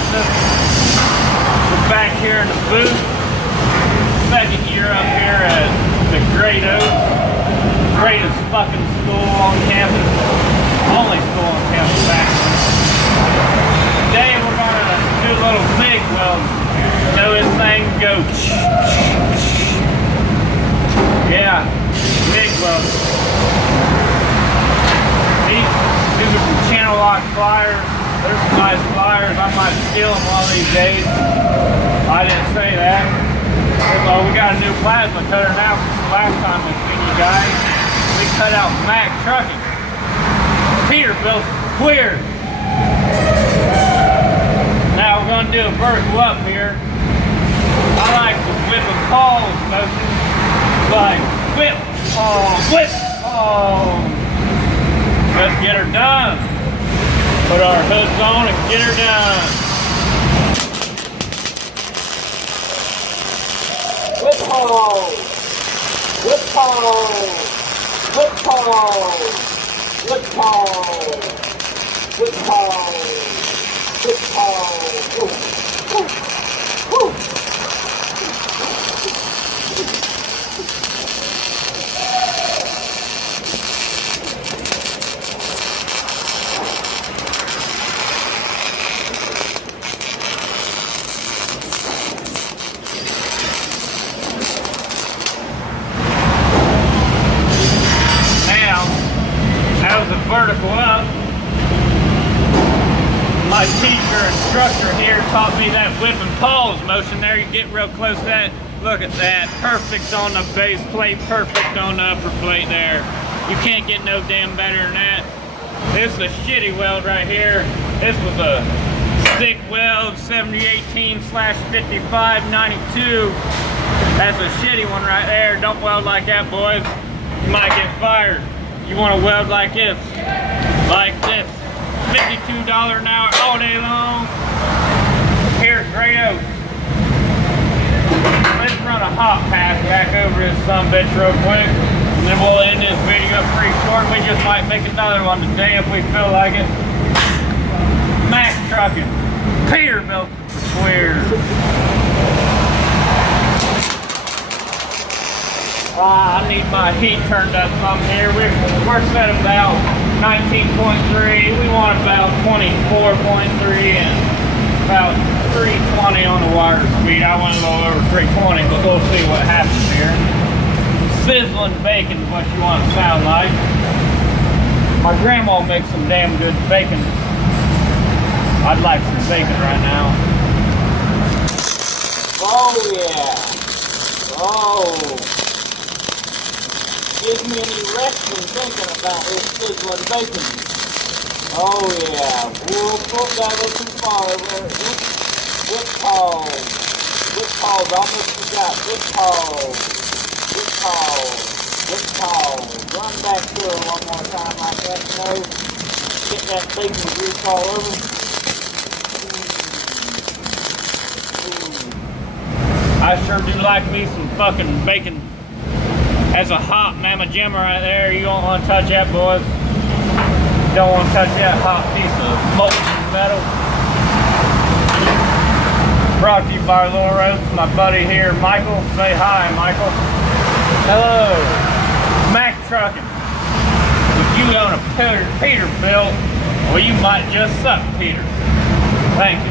process. We're back here in the booth. Second year up here at the Great Oak. Greatest fucking school on campus. Only school on campus, actually. Today we're gonna do a little MIG weld. So this thing go. Yeah, MIG weld. These are some channel lock pliers. There's some nice pliers. I might steal them one of these days. I didn't say that. Well, we got a new plasma cutter now since the last time we seen you guys. We cut out Mack Trucking. Peterbilt clear. Now we're gonna do a vertical up here. I like the whip and pause motion. Like whip, pause, whip, pause. Let's get her done. Put our hoods on and get her done. Whip pause, whip pause, whip pause, whip pause, whip pause, whip pause. Woo, woo, woo. Vertical up. My teacher instructor here taught me that whip and pause motion there. You get real close to that. Look at that. Perfect on the base plate, perfect on the upper plate there. You can't get no damn better than that. This is a shitty weld right here. This was a stick weld 7018/5592. That's a shitty one right there. Don't weld like that, boys. You might get fired. You want to weld like this, $52 an hour all day long here at Great Oak. Let's run a hot pass back over this sumbitch real quick, and then we'll end this video up pretty short. We just might make another one today if we feel like it. Mack Trucking, Peterbilt clear. I need my heat turned up some here. We're set about 19.3. We want about 24.3 and about 320 on the water speed. I went a little over 320, but we'll see what happens here. Sizzling bacon is what you want to sound like. My grandma makes some damn good bacon. I'd like some bacon right now. Oh yeah. Oh. Gives me any rest from thinking about this sizzling bacon. Oh yeah. Whoop, whoop, that was too far over there. Whip pause. Whip pause. Almost forgot. Whip pause. Whip pause. Whip pause. Run back to her one more time like that, you know. Get that bacon grease all over. I sure do like me some fucking bacon. That's a hot mamma jamma right there. You don't want to touch that, boys. You don't want to touch that hot piece of molten metal. Brought to you by Little Ropes. My buddy here, Michael. Say hi, Michael. Hello. Mack Trucking. If you own a Peterbilt, well, you might just suck, Peter. Thank you.